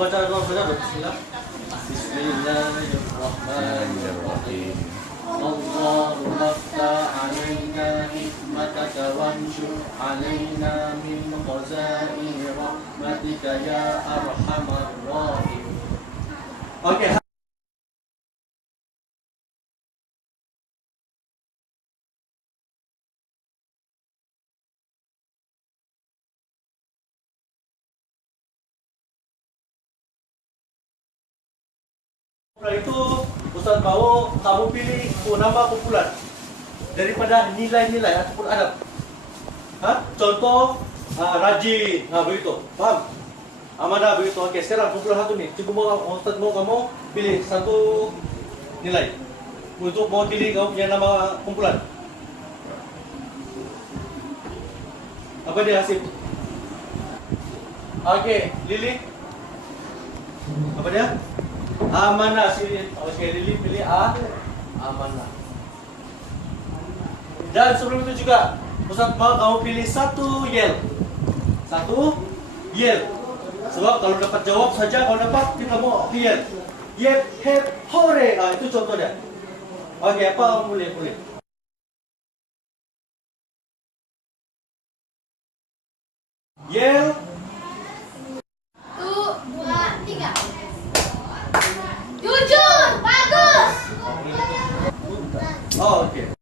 baca Bismillah. Bismillahirrahmanirrahim. Allahumma ftah alaina hikmataka wanshur alaina min khazaini rahmatika ya arhamar rahim. Oke. Setelah itu Ustaz mau kamu pilih nama kumpulan daripada nilai-nilai ataupun adab. Contoh rajin, begitu, paham? Amanah begitu. Oke, sekarang kumpulan satu nih. Cuba Ustaz mau kamu pilih satu nilai untuk mau pilih kamu punya nama kumpulan. Apa dia Hasib? Oke, Lili. Apa dia? Amanah sini. Oke, Lili pilih amanah. Dan sebelum itu juga Ustaz mau kamu pilih satu yel. Satu yel. Sebab kalau dapat jawab saja, kalau dapat kita mau yel. Yep, hep, hore. Itu contohnya. Oke, apa boleh. Yel. 1, 2, 3. Jujur, bagus. Oke.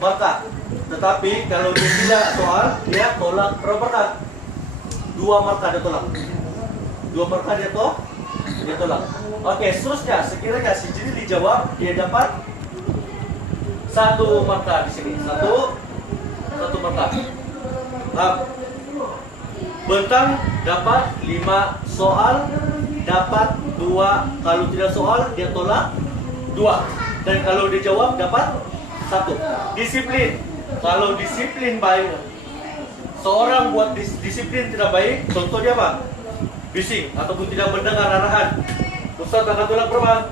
Markah. Tetapi kalau dia tidak soal, dia tolak berapa markah? 2 markah dia tolak. 2 markah dia tolak. Oke, seterusnya sekiranya si Jiri dijawab, dia dapat 1 markah di sini. Satu markah. Bentang dapat 5 soal, dapat 2. Kalau tidak soal, dia tolak 2. Dan kalau dia jawab, dapat 1. Disiplin. Kalau disiplin baik, seorang buat disiplin tidak baik, contoh dia apa? Bising ataupun tidak mendengar arahan. Ustaz akan tolak berapa?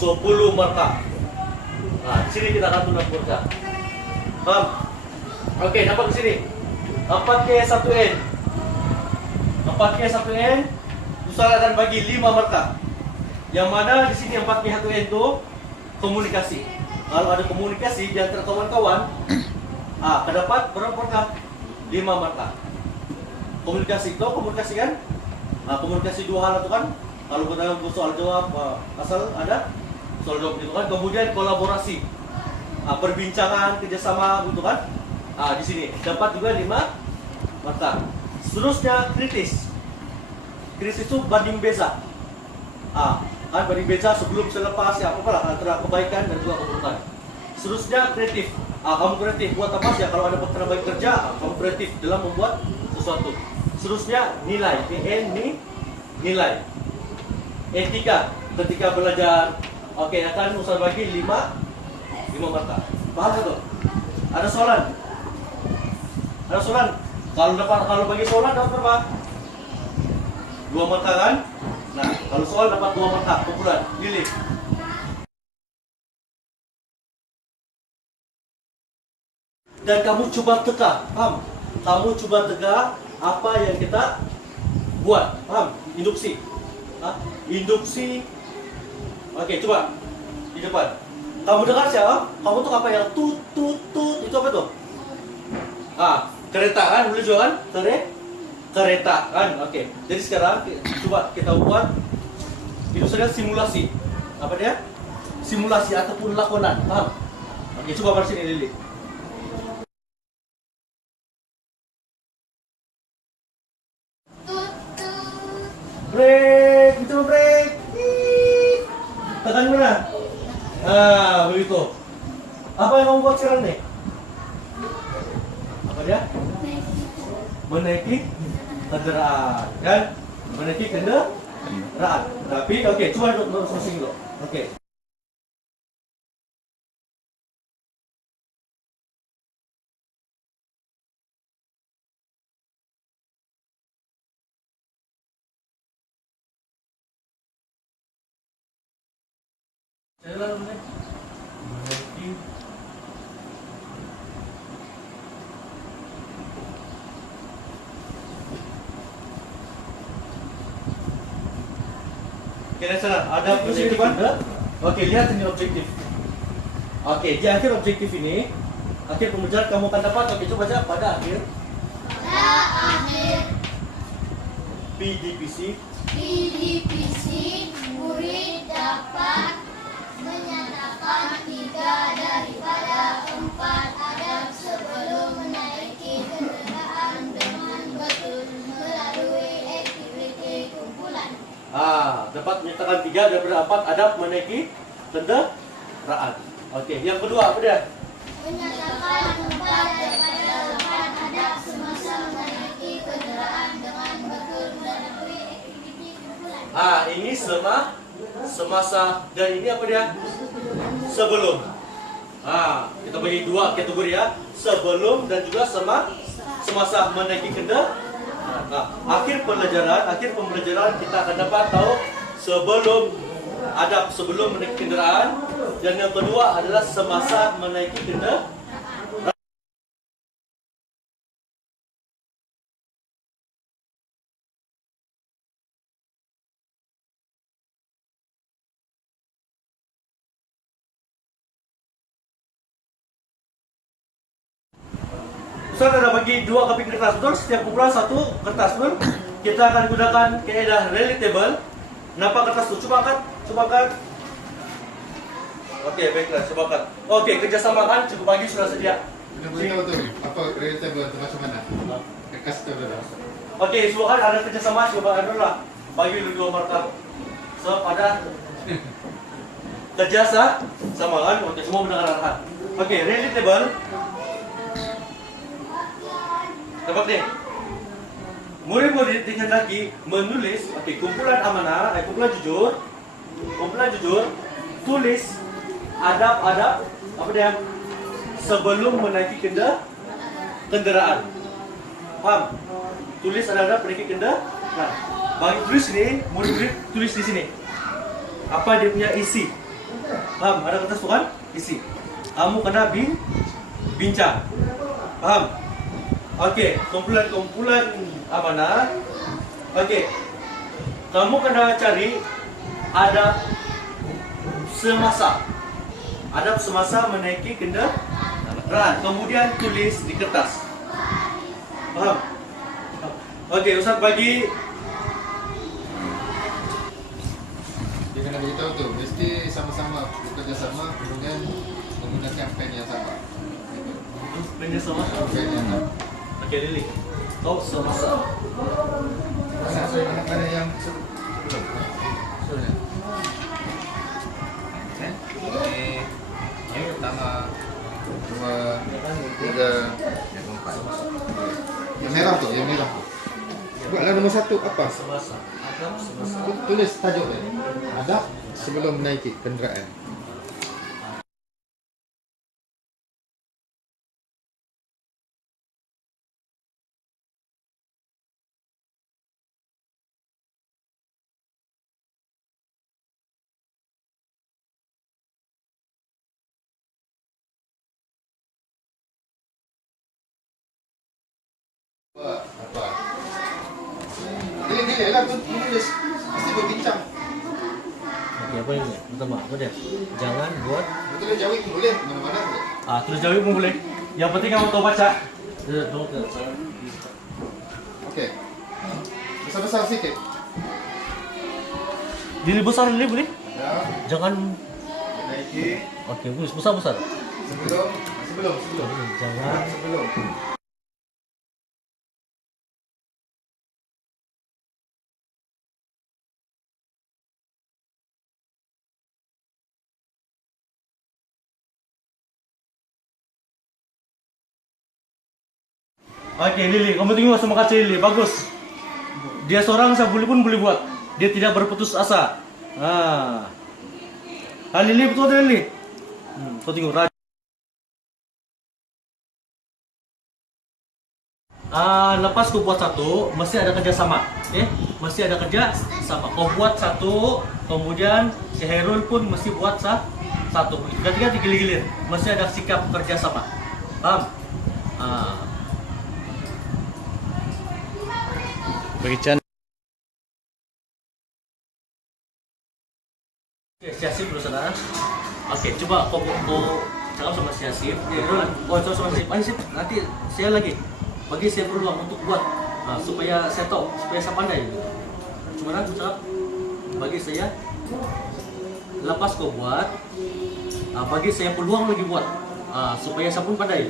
10 markah. Nah, di sini kita akan tolak markah. Paham? Oke, dapat di sini. 4K1N. 4K1N, Ustaz akan bagi 5 markah. Yang mana di sini 4K1N itu komunikasi. Kalau ada komunikasi di antara kawan-kawan, terdapat berapa markah? 5 markah. Komunikasi itu komunikasi kan? Komunikasi 2 hal itu kan? Kalau kita soal jawab, asal ada soal jawab itu kan. Kemudian kolaborasi, perbincangan, kerjasama gitu kan? Di sini dapat juga 5 markah. Seterusnya kritis. Kritis itu banding beza. Banding beza sebelum selepas ya apalah antara kebaikan dan juga keburukan. Seterusnya kreatif. Kamu kreatif buat apa saja? Kalau ada perkara baik kerja, kamu kreatif dalam membuat sesuatu. Seterusnya nilai. Nilai. Etika ketika belajar. Oke, akan Ustaz bagi 5 markah. Paham betul? Ada soalan? Kalau bagi soalan dapat berapa? 2 markah kan? Nah, kalau soal dapat 2 markah, kumpulan. Lili. Dan kamu coba teka, paham? Kamu coba teka apa yang kita buat, paham? Induksi. Induksi. Oke, coba di depan. Kamu dengar siapa? Kamu tuh apa yang tut itu apa tuh? Kereta kan, boleh juga kan? Kereta kan, oke. Jadi sekarang coba kita buat itu saja simulasi. Apa dia? Simulasi ataupun lakonan, paham? Oke, coba pada sini Lili. Break, itu break. Tekan mana? Begitu. Apa yang kamu buat sekarang nih? Apa dia? Menaiki kendaraan kan? Menaiki kendaraan. Tapi oke, coba dulu sourcing dulu. Oke. Menaiki Oke, lihat sana. Ada menaiki kenda. Oke, lihat ini objektif. Oke, di akhir objektif ini, akhir pembelajaran kamu akan dapat. Oke, coba baca pada akhir. Pada akhir PDPC. PDPC, murid dapat menyatakan 3 daripada 4 adab sebelum menaiki kendaraan dengan betul melalui aktiviti kumpulan. Dapat menyatakan 3 daripada 4 adab menaiki kendaraan. Oke, yang kedua apa dia? Menyatakan 4 daripada 8 adab semasa menaiki kendaraan dengan betul melalui aktiviti kumpulan. Ini semasa dan ini apa dia? Sebelum. Kita bagi 2 kategori ya. Sebelum dan juga semasa menaiki kendaraan. Akhir pembelajaran kita akan dapat tahu sebelum menaiki kendaraan, dan yang kedua adalah semasa menaiki kendaraan. Ustaz ada bagi 2 keping kertas, betul? Setiap kumpulan 1 kertas, betul? Kita akan gunakan kaedah relatable. Nampak kertas tu? Cuba angkat. Oke, baiklah, coba angkat. Oke, kerjasama kan cukup bagi sudah sedia. Kita beritahu tu apa relatable tu macam mana? Kertas tu dah. Oke, semua kan ada kerjasama, coba anu lah. Bagi dulu 2 markah. So, pada kerjasama kan, oke, semua mendengar arahan. Oke, relatable. Nampak ni? Murid-murid dikehendaki menulis, kumpulan amanah, kumpulan jujur, tulis adab-adab apa dia? Sebelum menaiki kendaraan. Paham? Tulis adab-adab menaiki kendaraan. Bagi tulis ni, murid-murid tulis di sini. Apa dia punya isi? Paham? Ada kertas tu kan? Isi. Kamu kena bincang. Paham? Oke, kumpulan amanah. Oke, kamu kena cari adab semasa menaiki kendaraan. Kemudian tulis di kertas. Paham? Oke, Ustaz bagi. Dia kena beritahu tu mesti sama-sama bekerja sama dengan menggunakan pen yang sama. Pennya sama. Pen yang sama. Oke, Lili. Kau semasa. Mana yang belum? Ini pertama, 2, 3, 4. Yang merah tu. Buatlah nombor 1 apa? Semasa. Adab semasa. Tulis tajuk dia. Adab sebelum menaiki kenderaan. Apa? Gila lah tu tulis. Mesti berbincang. Oke, apa ini? Pertama, apa dia? Jangan buat. Betul jawab pun boleh, mana-mana boleh. Tulis jawab pun boleh. Yang penting kamu tahu baca. Okey. Besar-besar sikit. Dili besar ini boleh? Ya. Jangan. Naiki Oke, besar. sebelum. Jangan. Sebelum. Oke, Lili, kamu tengok sama kaca Lili, bagus. Dia seorang sabuli pun boleh buat. Dia tidak berputus asa. Lili betul tak Lili? Kau tengok rajin. Lepas kau buat satu, mesti ada kerjasama. Mesti ada kerja sama. Kau buat satu, kemudian si Herul pun mesti buat satu. Ketika digilir-gilir, mesti ada sikap kerjasama. Paham? Bagi Chan. Syasif dulu sana. Oke, coba kau cakap sama Syasif. Oh, cakap sama Syasif. Ayo Syasif, nanti saya lagi bagi saya peluang untuk buat supaya saya tahu, supaya saya pandai. Cuma aku cakap bagi saya lepas kau buat, bagi saya peluang lagi buat supaya saya pun pandai.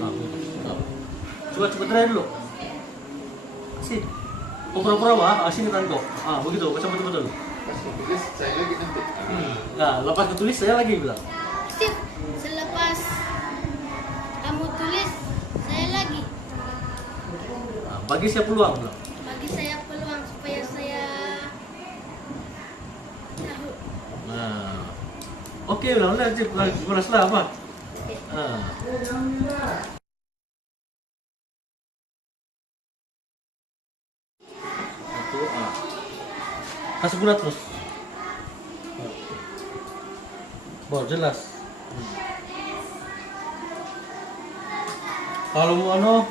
Coba try dulu. Sini. Kau pura-pura sini tangan kau. Begitu, macam betul-betul. Pas tulis saya lagi nanti. Nah, lepas kau tulis saya lagi bilang. Sip, selepas kamu tulis, saya lagi. Bagi saya peluang bilang. Bagi saya peluang supaya saya tahu. Oke, bilang lah, balas lah apa? Satu, kasih guna terus. Baru jelas. Kalau mau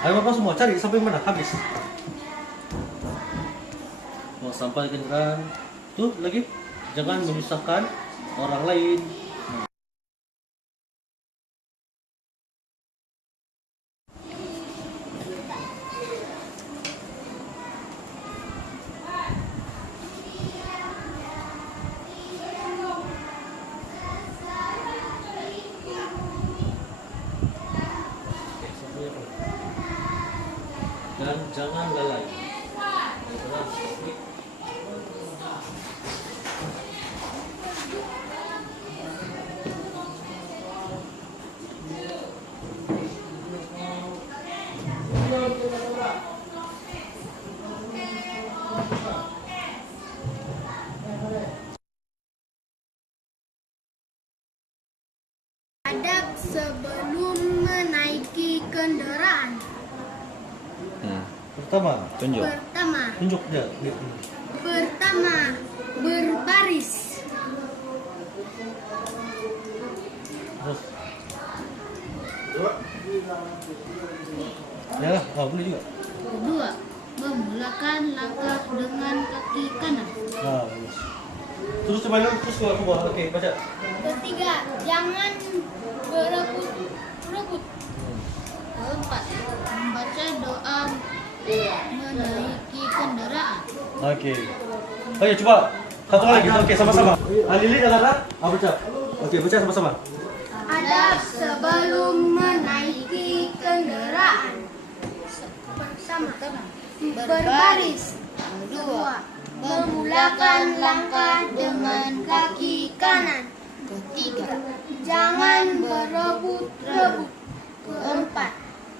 ayo bapak semua cari sampai mana habis. Mau sampai kendaraan tuh lagi, jangan menyusahkan orang lain. Dan jangan lalai. Adab sebelum menaiki kendaraan. Pertama, tunjuk dia. Pertama, berbaris. Terus. Ya lah, boleh juga. Kedua, memulakan langkah dengan kaki kanan. Bagus. Terus coba dulu, terus ke bawah. Oke, baca. Ketiga, jangan berebut. Keempat, membaca doa menaiki kendaraan. Oke. Ayo coba. Satu lagi. Oke, sama-sama. Lili dan Lara, baca. Oke, baca sama-sama. Adab sebelum menaiki kendaraan. Pertama, berbaris. Kedua, memulakan langkah dengan kaki kanan. Ketiga, jangan berebut-rebut. Keempat,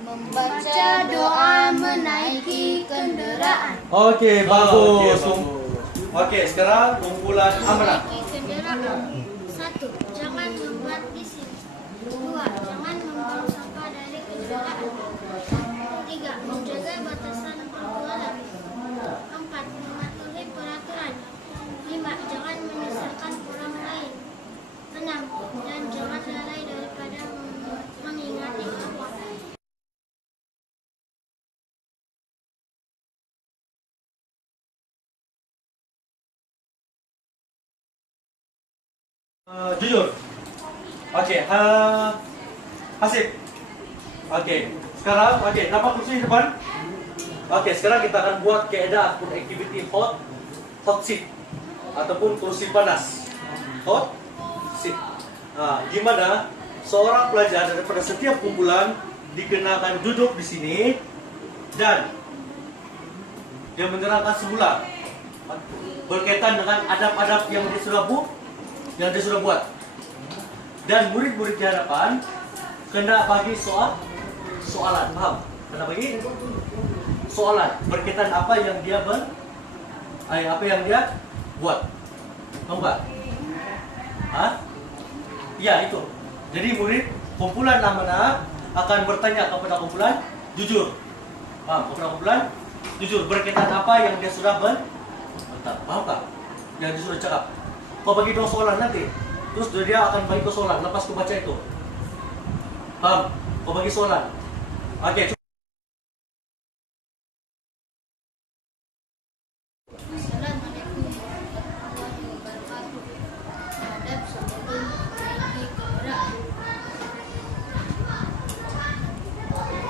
membaca doa menaiki kendaraan. Oke, bagus. Oke, sekarang kumpulan amanah. Menaiki kendaraan. 1. Jangan membuat bising. 2. Jangan membuang sampah dari kendaraan. 3. Menjaga batasan pergaulan. 4. Mematuhi peraturan. 5. Jangan menyusahkan orang lain. 6. Dan jangan lalai daripada mengingati Allah. Jujur. Oke, Hasib. Oke, sekarang nama kursi di depan. Oke, sekarang kita akan buat keadaan ataupun activity hot seat ataupun kursi panas. Hot seat. Gimana seorang pelajar daripada setiap kumpulan dikenakan duduk di sini dan dia menerangkan semula berkaitan dengan adab-adab yang dia sudah buat. Dan murid-murid di hadapan kena bagi soalan, paham? Kena bagi soalan berkaitan apa yang dia buat. Tahu nggak? Ya itu. Jadi murid kumpulan amanah akan bertanya kepada kumpulan jujur. Paham? Kepada kumpulan jujur berkaitan apa yang dia sudah paham nggak? Yang dia sudah cakap. Kau bagi 2 soalan nanti. Terus dia akan bagi kau soalan. Lepas kau baca itu. Paham? Kau bagi soalan. Oke. Assalamualaikum warahmatullahi wabarakatuh. Adab sebelum menaiki kendaraan.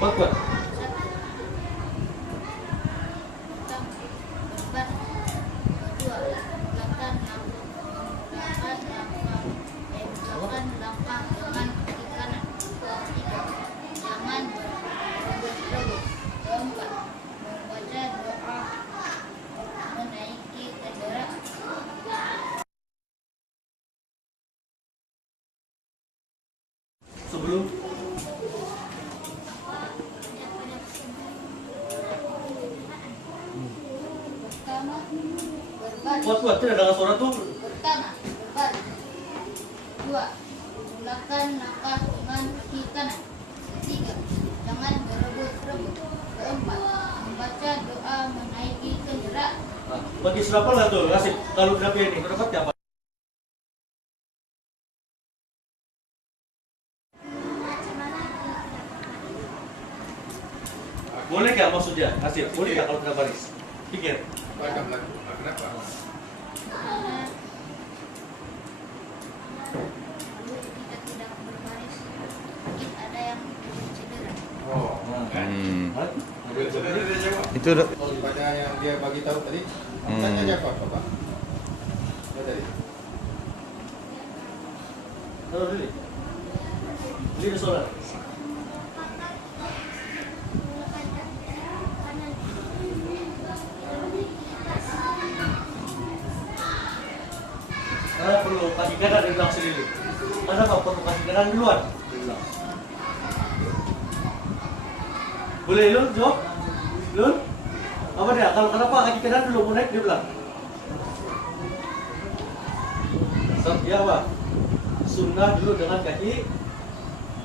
Kuat. Sebelum kuat tidak dengan suara tuh. Pertama, berbalik. Dua, menggunakan langkah dengan kaki kanan. Ketiga, jangan berebut-rebut. Keempat, membaca doa menaiki kendaraan. Nah, bagi siapa lah tuh kasih kalau berapa ini dapat apa? Boleh nggak maksudnya kasih? Boleh nggak kalau tidak baris? Pikir. Kenapa? Karena lalu kita tidak berbaris, mungkin ada yang cedera. Oh, Itu udah. kalau pada yang dia bagi tahu tadi, tanya siapa, Pak? Ya tadi. Tahu dulu. Ini soalan. Karena perlu kaki kanan di belakang sendiri. Kenapa perlu kaki kanan duluan? Boleh Lun jawab? Lun? Apa dia? Kalau kenapa kaki kanan dulu mau naik di belakang? Ya apa? Sunnah dulu dengan kaki.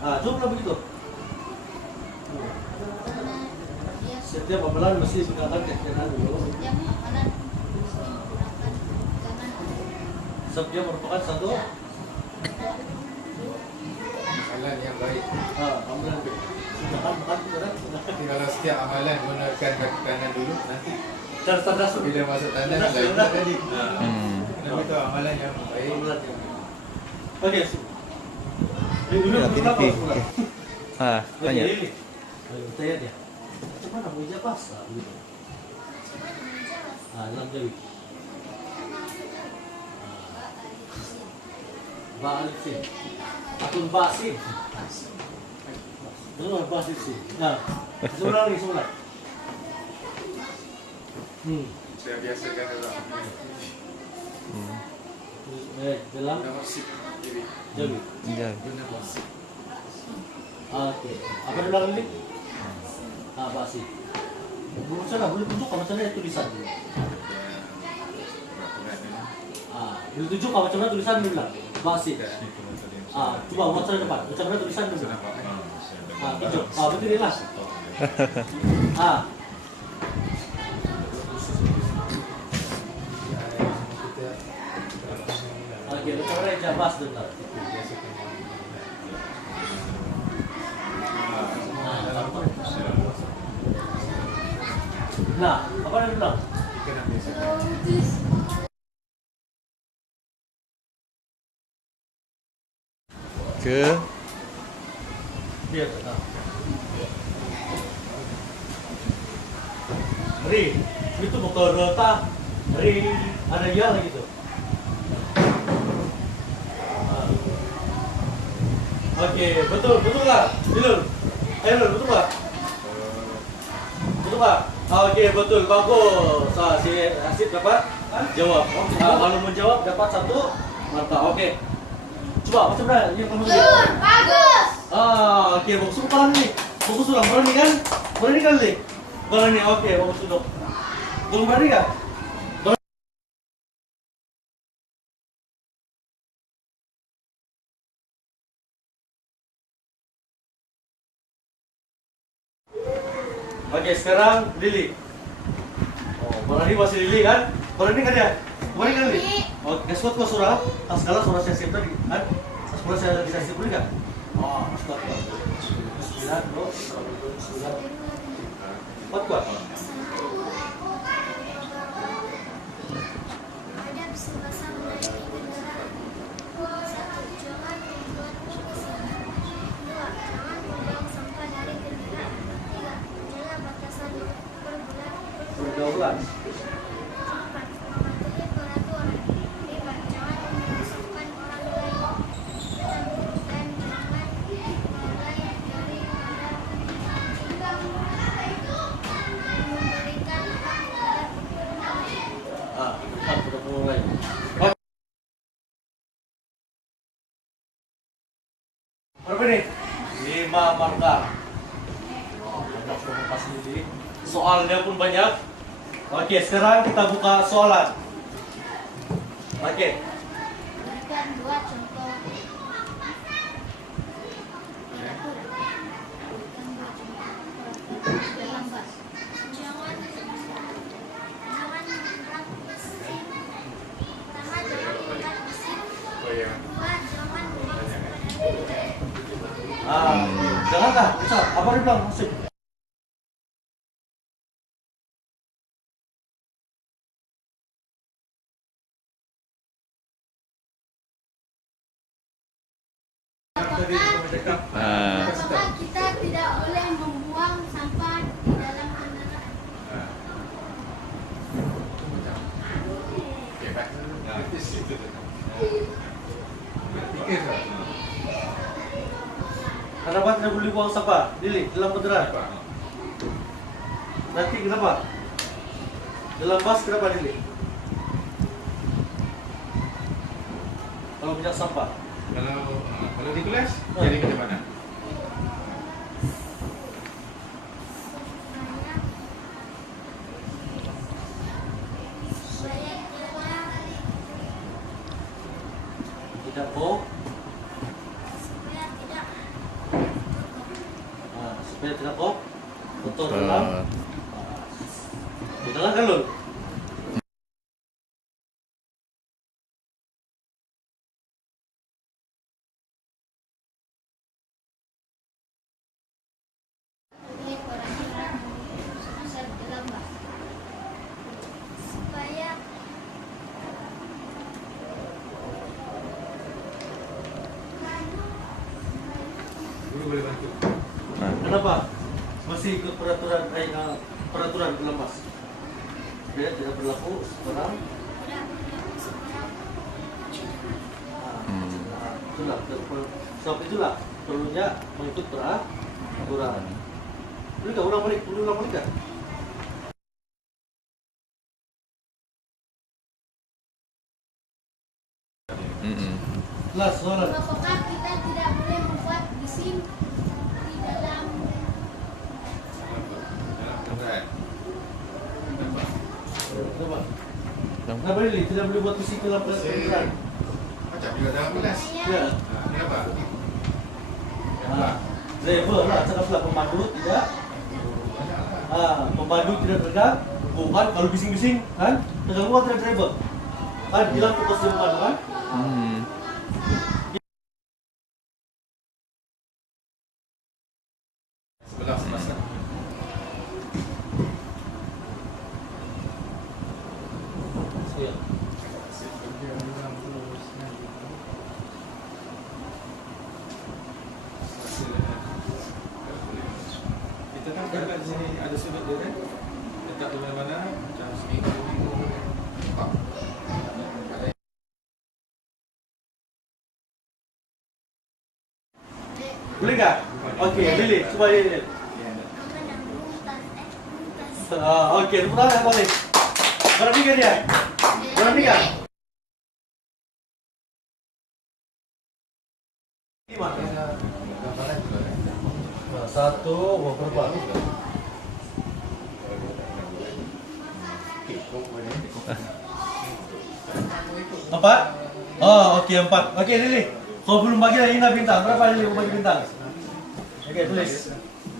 Coba begitu. Karena dia Setiap amalan mesti menggunakan kaki kanan dulu. setiap amalan mesti menggunakan kanan. Sebab dia merupakan satu Amalan yang baik. amalan. Sudah kan makan kanan. Jadi kalau setiap amalan menggunakan kaki kanan dulu, nanti Cerdas bila masuk tandas Cerdas, lain cerdas. tadi. Hmm. Itu amalan yang baik. Oke. Dulu Ya, kenapa titik. sekolah? Tanya. Ini. Ayo tanya dia. Macam mana mau ijab bahasa begitu? Dalam jadi. Balik sih. Akun basi. Dulu basi sih. Nah, sebelah lagi sebelah. Saya biasakan orang. Dalam Nomor sip kiri. jadi. Iya. Nomor sip. Oke. Apa di belakang ini? Basi. Belum sana, boleh tunjuk apa sana tulisan. Boleh tunjuk apa sana tulisan di belakang. Basi. Coba buat sana depan. Macam mana tulisan dulu? Tunjuk. Betul ini lah. Oke, macam mana ijabah sebentar. Nah, apa yang bilang? Ke Dia Ri, itu bukan rota. Ri, ada ya lagi tuh. Oke, betul nggak? Dilun, Lun, betul nggak? Betul nggak? Oke, betul, bagus. Si Asid dapat jawab. Kalau menjawab dapat 1 marka. Oke. Coba macam mana yang kamu lihat? Bagus. Oke, bagus sudah nih. Bagus sudah berani kan? Berani kan nih? Berani, oke, bagus sudah. Belum berani kan? Oke, sekarang Lili. Berani masih Lili kan? Berani kan ya? Kembali kan, Li? Oh, gaskuat ko surah. Ang segala surah saya siap tadi, kan? Surah saya siap boleh kan? Oh, gaskuat ko. 9, bro. 9. Kuat. Adab sebasar menaiki kendaraan. 1. Jangan membuat kesan. 2. Jangan membuang sampah dari kendaraan. 3. Jaga batasan Pergaulan. 4. Mematuhi peraturan. 5. Jangan menyusahkan orang lain. 6. Dan jangan mulai daripada memberikan hak terhadap orang lain. Ah, kita sudah mulai. Oke. Berapa nih? 5 marka. Oh, banyak sudah sendiri. Soalnya pun banyak. Oke, sekarang kita buka soalan. Oke. Berikan 2 contoh dalam bas. Jangan menekan mesin. Pertama, jangan menekan mesin. Kedua, jangan membuang sampah. Janganlah. Bisa. Apa dia bilang? Masuk. Apakah kita tidak boleh membuang sampah di dalam kendaraan? Kenapa tidak boleh buang sampah? Lili, dalam kendaraan. Nanti kenapa? Dalam bus kenapa, Lili? Kalau banyak sampah. Kalau di kelas jadi macam mana? Tidak kok. Supaya tidak kok. Betul dalam. Di dalam kan lo? Ini peraturan asal dalam bas. Supaya Guru boleh bantu. Kenapa? Masih ikut peraturan peraturan dalam bus. Dia tidak berlaku sekarang. tidak berlaku sekarang. Itulah, sebab itulah perlunya mengikut peraturan. Boleh nggak ulang balik? Boleh ulang balik nggak? Jelas soalan. Apakah kita tidak boleh membuat bising di dalam Kendaraan. Kenapa? Kenapa Lili? Tidak boleh buat fisik dalam kendaraan? Macam juga dalam kelas. Ya. Kenapa? Driver lah, cakaplah pemandu tidak. Pemandu tidak tegang. Bukan kalau bising-bising kan? Terganggu antara driver. Kan bilang tugas pemandu kan? Sebelah semasa. Iya. Kita kan kat sini ada sudut dia kan. Letak di mana-mana macam seminggu 2 minggu. Nampak? Boleh nggak? Oke, Lili, coba Lili. Oke, tepuk tangan boleh. Berani nggak dia? Berani nggak? Lima. Gambaran juga kan. Satu, berapa? Empat? Oh, oke 4. Oke, Lili. Kau belum bagi lagi nggak bintang? Berapa Lili? Kau bagi bintang? Oke, tulis.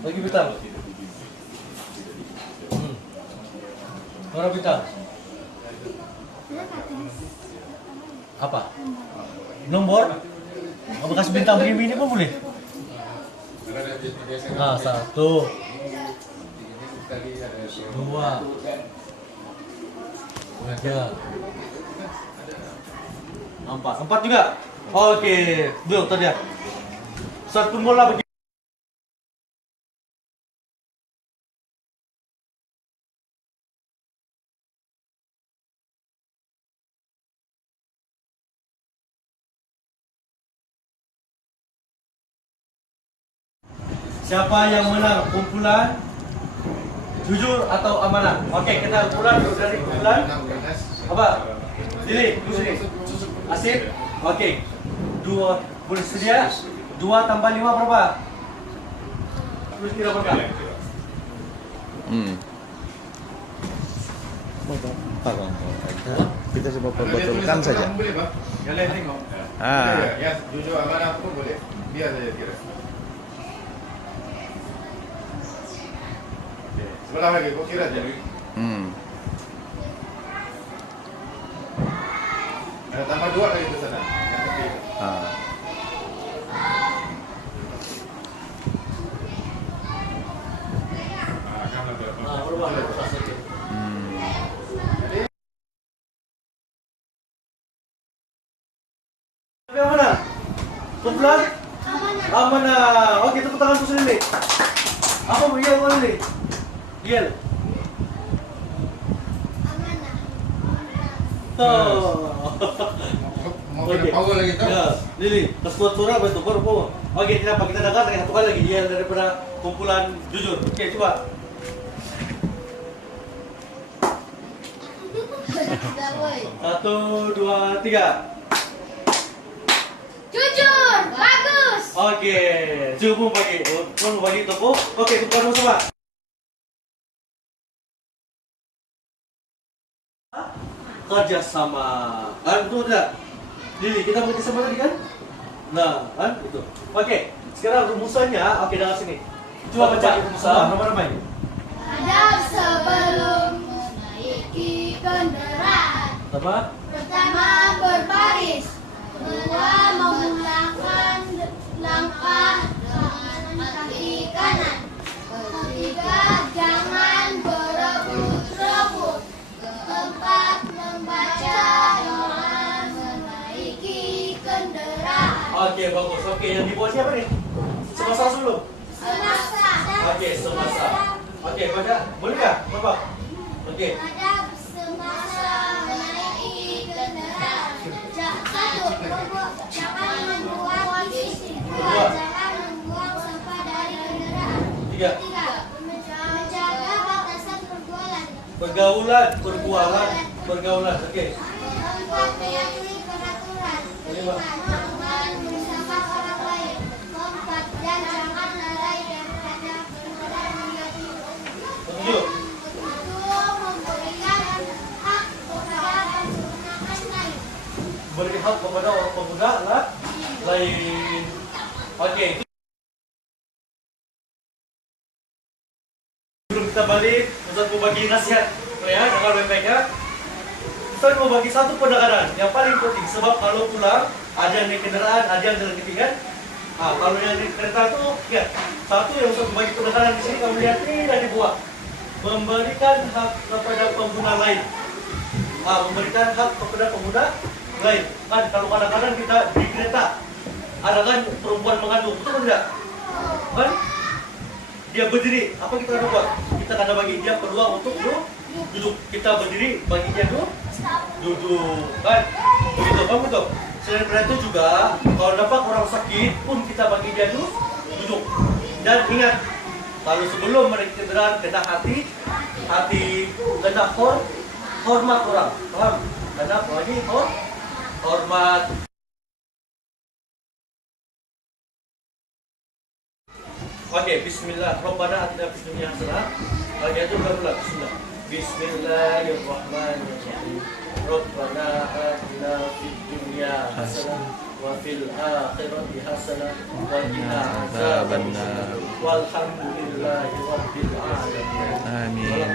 Bagi bintang. Berapa bintang? Berapa? Apa? Nomor? Bekas bintang begini pun boleh? Karena ada biasa Nah, 1, tadi ada 2, 3, 4 juga? Oke, belum tadi ya. Satu bola begini. Siapa yang menang kumpulan jujur atau amanah? Oke, kita kumpulan dari kumpulan apa? Lili, lu sini. Asif. Oke. 2 boleh sedia? 2 tambah 5 berapa? Terus kira berapa? Kita coba perbetulkan saja. Boleh, Pak? Kalian tengok. Ah. Ya, jujur amanah pun boleh. Biar saja kira. Sebelah lagi, kau kira aja. Ada tambah 2 lagi ke sana. Ah. Nah, berapa? Yang mana? Kumpulan? Amanah. Oke, tepuk tangan untuk sini. Apa mau Yel mana nih? Yel. Tuh. Mau kena power lagi tau? Ya, Lili, kesuat suara betul baru. Oke, kenapa kita dengar satu kali lagi Yel daripada kumpulan jujur. Oke, coba. Satu, 2, 3. Jujur, bagus. Oke, cukup bagi, mau bagi toko. Oke, tukar sama. Kerjasama, kan itu udah. Lili, kita bekerja sama tadi kan? Nah, kan itu. Oke, sekarang rumusannya. Oke, dari sini. Coba baca rumusan. Nama-nama ini. Adab sebelum menaiki kendaraan. Apa? Pertama, berbaris. Kedua, menggunakan langkah dengan kaki kanan. Ketiga, jangan berebut-rebut. Keempat, membaca doa menaiki kendaraan. Oke, bagus. Oke, yang dibuat siapa nih? Semasa dulu. Semasa. Oke, semasa. Oke, baca. Boleh nggak, Bapak? Oke. Adab semasa menaiki kendaraan. Satu, jangan membuang isi. Dua, jangan membuang sampah dari kendaraan. Tiga, Tiga, menjaga batasan pergaulan. Oke. Keempat, mematuhi peraturan. Kelima, jangan menyusahkan orang lain. Keempat, dan jangan lalai daripada kendaraan negatif. Tujuh. Ketujuh, memberikan hak kepada penggunaan lain. Beri hak kepada orang pengguna lah lain. Oke. Sebelum kita balik, Ustaz mau bagi nasihat, ya, dengar baik-baik ya. Ustaz mau bagi satu pendengaran yang paling penting, sebab kalau pulang ada yang naik kendaraan, ada yang jalan kaki kan. Kalau yang naik kereta tuh, ya, satu yang Ustaz bagi pendengaran di sini kamu lihat ini dan dibuat, memberikan hak kepada pengguna lain. Memberikan hak kepada pengguna lain. Kan kalau kadang-kadang kita di kereta ada kan perempuan mengandung, betul tidak? Kan? Dia berdiri, apa kita akan buat? Kita akan bagi dia peluang untuk duduk. Kita berdiri, bagi dia duduk, kan? Begitu, kamu betul. Selain dari itu juga, kalau dapat orang sakit pun kita bagi dia duduk. Dan ingat, kalau sebelum menaiki kendaraan kena hati, kena hormat orang, paham? Kena lagi hormat. Oke, bismillah. Rabbana atina fid dunya hasanah. Oke, itu barulah bismillah. Bismillahirrahmanirrahim. Rabbana atina fid dunya hasanah wa fil akhirati hasanah wa qina adzabannar. Walhamdulillahi rabbil alamin. Amin.